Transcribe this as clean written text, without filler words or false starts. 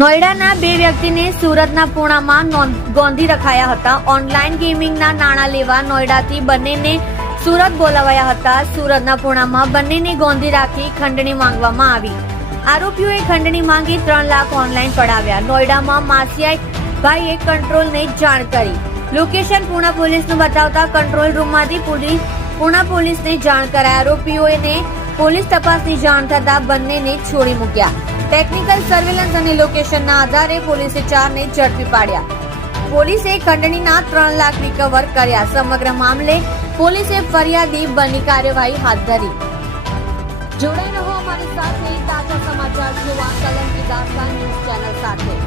નોઈડાના બે વ્યક્તિને સુરતના પૂણામાં ગોંધી રખાયા હતા. ઓનલાઈન ગેમિંગના નાણાં લેવા નોઈડાથી બંનેને સુરત બોલાવાયા હતા. સુરતના પૂણામાં બંનેને ગોંધી રાખી ખંડણી માંગવામાં આવી. આરોપીઓએ ખંડણી માંગી 3 લાખ ઓનલાઈન પડાવ્યા. નોઈડામાં માસિયાઈ ભાઈએ કંટ્રોલને જાણ કરી. લોકેશન પૂણા પોલીસનું બતાવતા કંટ્રોલ રૂમમાંથી પૂણા પોલીસને જાણ કરાઈ. આરોપીઓને પોલીસ તપાસની જાણ થતા બંનેને છોડી મૂક્યા. ટેકનિકલ સર્વેલન્સ અને લોકેશનના આધારે પોલીસે 4ને ઝડપી પાડ્યા. પોલીસે ખંડણીના 3 લાખ રિકવર કર્યા. સમગ્ર મામલે પોલીસે ફરિયાદી બની કાર્યવાહી હાથ ધરી. જોડાઈ રહો અમારી સાથે તાજા સમાચાર જોવા કલંકી દાસ્तान ન્યૂઝ ચેનલ સાથે.